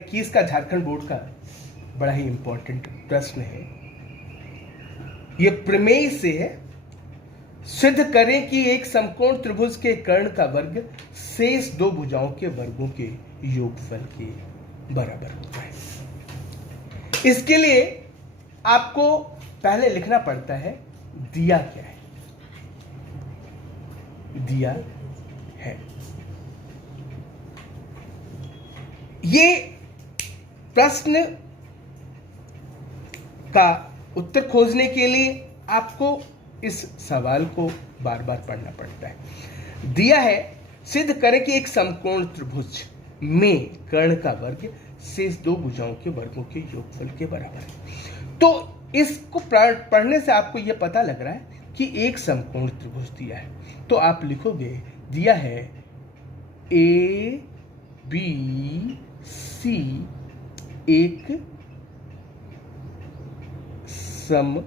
21 का झारखंड बोर्ड का बड़ा ही इंपॉर्टेंट प्रश्न है। ये प्रमेय से है, सिद्ध करें कि एक समकोण त्रिभुज के कर्ण का वर्ग शेष दो भुजाओं के वर्गों के योगफल के बराबर होता है। इसके लिए आपको पहले लिखना पड़ता है दिया क्या है। दिया है ये प्रश्न का उत्तर खोजने के लिए आपको इस सवाल को बार बार पढ़ना पड़ता है। दिया है, सिद्ध करें कि एक समकोण त्रिभुज में कर्ण का वर्ग शेष दो भुजाओं के वर्गों के योगफल के बराबर है। तो इसको पढ़ने से आपको यह पता लग रहा है कि एक समकोण त्रिभुज दिया है। तो आप लिखोगे दिया है ए बी सी एक समकोण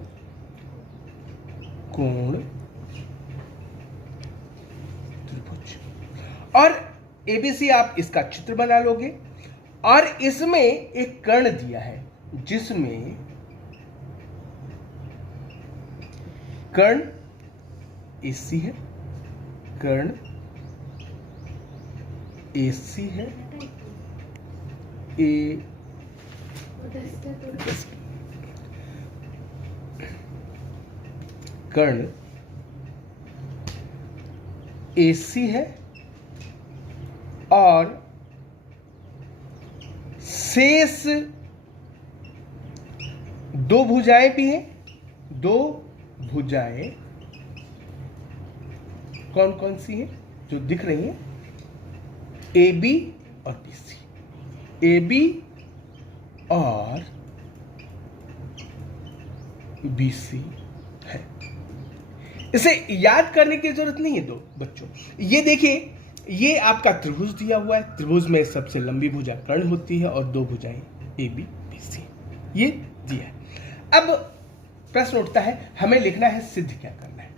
त्रिभुज, और एबीसी आप इसका चित्र बना लोगे और इसमें एक कर्ण दिया है जिसमें कर्ण एसी है, कर्ण एसी है, ए कर्ण एसी है और शेष दो भुजाएं भी हैं। दो भुजाएं कौन कौन सी हैं जो दिख रही हैं? ए बी और बी सी, ए बी और बी सी है। इसे याद करने की जरूरत नहीं है दो बच्चों। ये देखिए, ये आपका त्रिभुज दिया हुआ है। त्रिभुज में सबसे लंबी भुजा कर्ण होती है और दो भुजाएं ए बी बी सी, ये दिया है। अब प्रश्न उठता है, हमें लिखना है सिद्ध क्या करना है।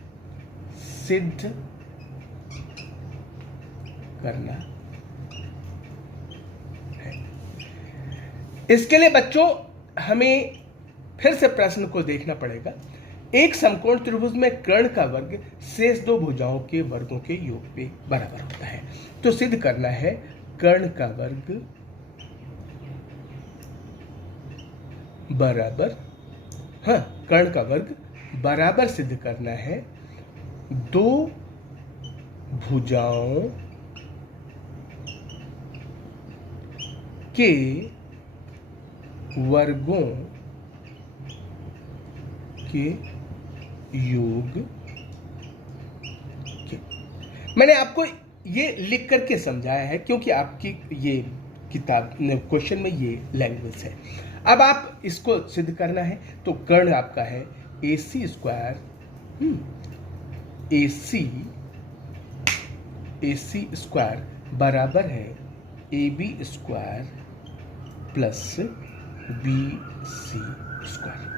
सिद्ध करना है। इसके लिए बच्चों हमें फिर से प्रश्न को देखना पड़ेगा। एक समकोण त्रिभुज में कर्ण का वर्ग शेष दो भुजाओं के वर्गों के योग पे बराबर होता है। तो सिद्ध करना है कर्ण का वर्ग बराबर, हाँ, कर्ण का वर्ग बराबर सिद्ध करना है दो भुजाओं के वर्गों के योग के। मैंने आपको ये लिख करके समझाया है क्योंकि आपकी ये किताब क्वेश्चन में ये लैंग्वेज है। अब आप इसको सिद्ध करना है तो कर्ण आपका है A C square, A C square बराबर है A B square plus B C square.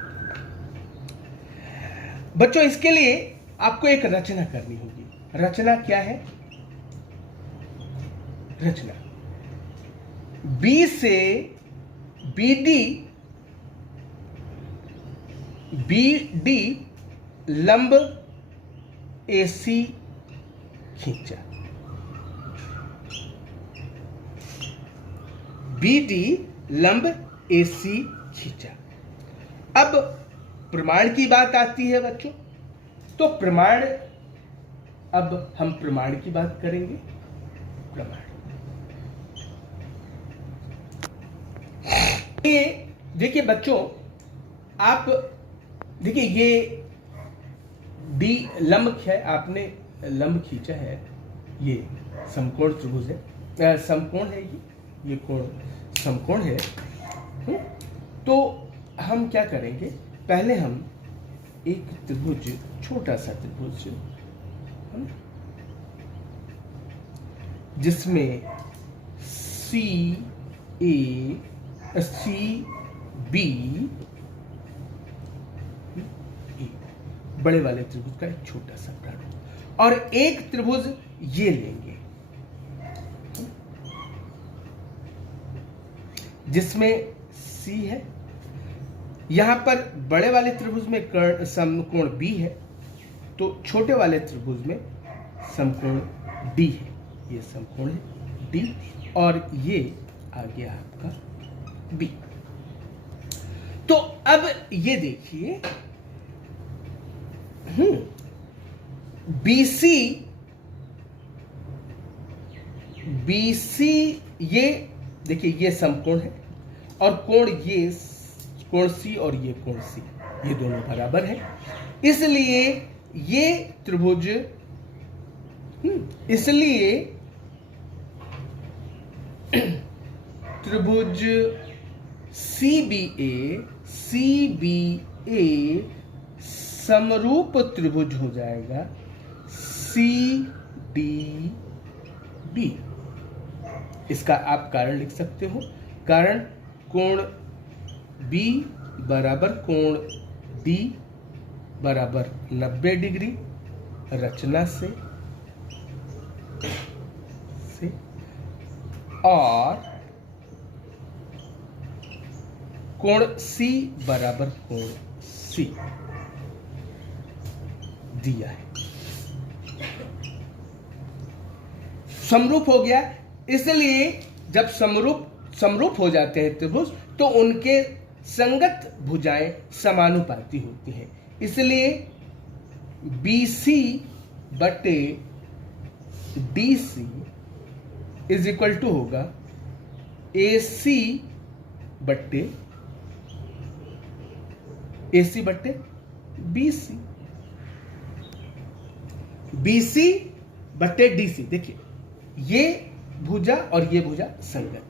बच्चों इसके लिए आपको एक रचना करनी होगी। रचना क्या है? रचना बी से बी डी लंब एसी खींचा, बी डी लंब एसी खींचा। अब प्रमाण की बात आती है बच्चों, तो प्रमाण, अब हम प्रमाण की बात करेंगे। प्रमाण ये देखिए बच्चों, आप देखिए ये डी लंब है, आपने लंब खींचा है, ये समकोण त्रिभुज है, समकोण है, ये कोण समकोण है। तो हम क्या करेंगे, पहले हम एक त्रिभुज, छोटा सा त्रिभुज जिसमें सी ए सी बी, बड़े वाले त्रिभुज का एक छोटा सा प्रारूप, और एक त्रिभुज ये लेंगे। जिसमें C है। यहां पर बड़े वाले त्रिभुज में समकोण B है, तो छोटे वाले त्रिभुज में समकोण D है। ये समकोण है D और ये आ गया आपका B। तो अब ये देखिए, BC ये देखिए, ये समकोण है और कोण C और ये कोण C, ये दोनों बराबर है। इसलिए ये त्रिभुज त्रिभुज CBA समरूप त्रिभुज हो जाएगा CDB। इसका आप कारण लिख सकते हो। कारण कोण B बराबर कोण D बराबर 90 डिग्री रचना से और कोण C बराबर कोण C दिया है। समरूप हो गया। इसलिए जब समरूप हो जाते हैं त्रिभुज तो उनके संगत भुजाएं समानुपाती होती हैं। इसलिए BC बटे DC इज इक्वल टू होगा AC बटे BC। BC बटे DC, देखिए ये भुजा और ये भुजा संगत,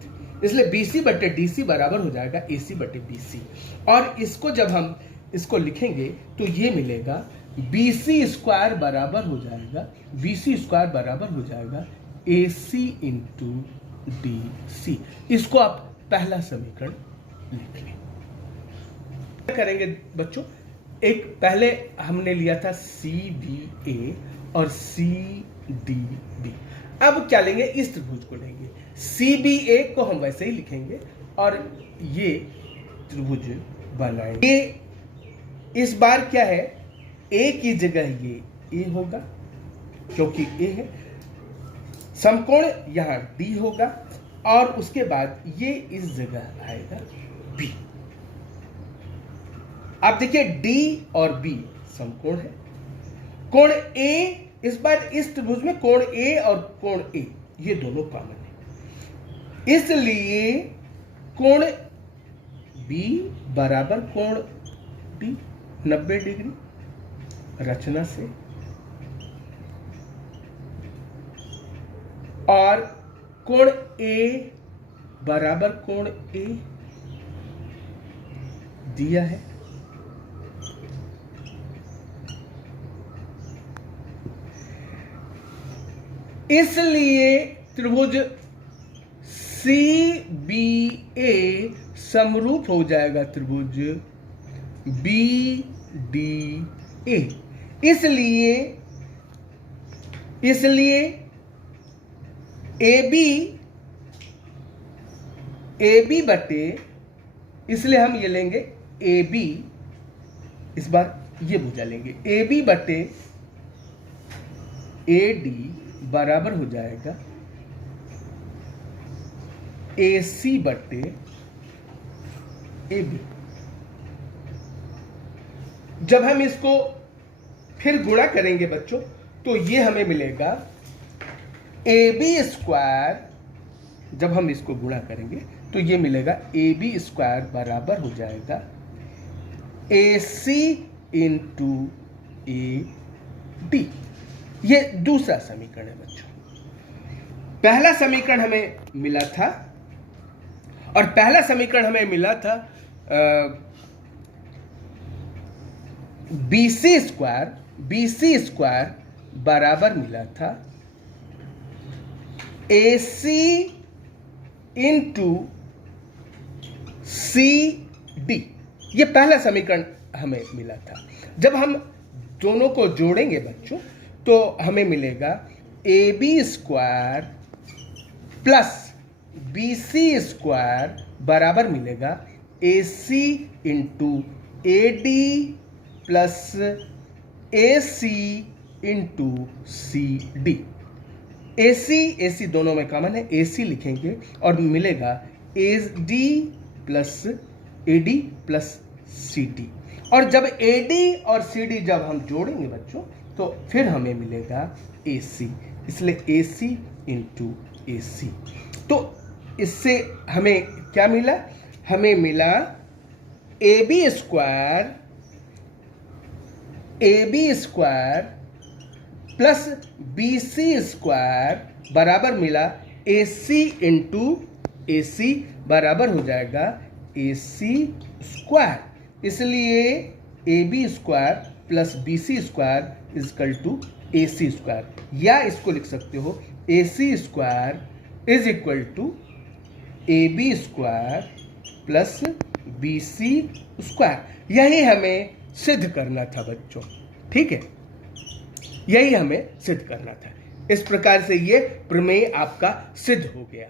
इसलिए BC बटे DC बराबर हो जाएगा AC बटे BC। और इसको जब हम इसको लिखेंगे तो ये मिलेगा BC स्क्वायर बराबर हो जाएगा AC इंटू DC। इसको आप पहला समीकरण लिख लें। क्या करेंगे बच्चों, एक पहले हमने लिया था CBA और CDB। अब क्या लेंगे, इस त्रिभुज को लेंगे। CBA को हम वैसे ही लिखेंगे और ये त्रिभुज बनाएंगे। इस बार क्या है, A की जगह ये A होगा क्योंकि A है। समकोण यहां D होगा और उसके बाद ये इस जगह आएगा B। आप देखिए D और B समकोण है। कोण A, इस बार इस त्रिभुज में कोण A और कोण A ये दोनों कॉमन है, इसलिए कोण B बराबर कोण D 90 डिग्री रचना से और कोण A बराबर कोण A दिया है। इसलिए त्रिभुज CBA समरूप हो जाएगा त्रिभुज BDA। इसलिए AB बटे, इसलिए हम ये लेंगे AB, इस बार ये भुजा लेंगे AB बटे AD बराबर हो जाएगा AC बटे AB। जब हम इसको फिर गुणा करेंगे बच्चों तो ये हमें मिलेगा AB स्क्वायर। जब हम इसको गुणा करेंगे तो ये मिलेगा AB स्क्वायर बराबर हो जाएगा AC इंटू AD। ये दूसरा समीकरण है बच्चों। पहला समीकरण हमें मिला था और पहला समीकरण हमें मिला था BC स्क्वायर बराबर मिला था AC इंटू CD। ये पहला समीकरण हमें मिला था। जब हम दोनों को जोड़ेंगे बच्चों तो हमें मिलेगा AB square plus BC square बराबर मिलेगा A C into A D plus A C into C D. A C दोनों में कॉमन है, ए सी लिखेंगे और मिलेगा A D plus A D plus C D. और जब ए डी और सी डी जब हम जोड़ेंगे बच्चों तो फिर हमें मिलेगा ए सी, इसलिए ए सी इंटू ए सी। तो इससे हमें क्या मिला? हमें मिला A B square plus B C square बराबर मिला ए सी इंटू ए सी, बराबर हो जाएगा ए सी स्क्वायर। इसलिए A B square plus B C square is equal to A C square, या इसको लिख सकते हो A C square is equal to A B square plus B C square. यही हमें सिद्ध करना था बच्चों, ठीक है, यही हमें सिद्ध करना था। इस प्रकार से ये प्रमेय आपका सिद्ध हो गया।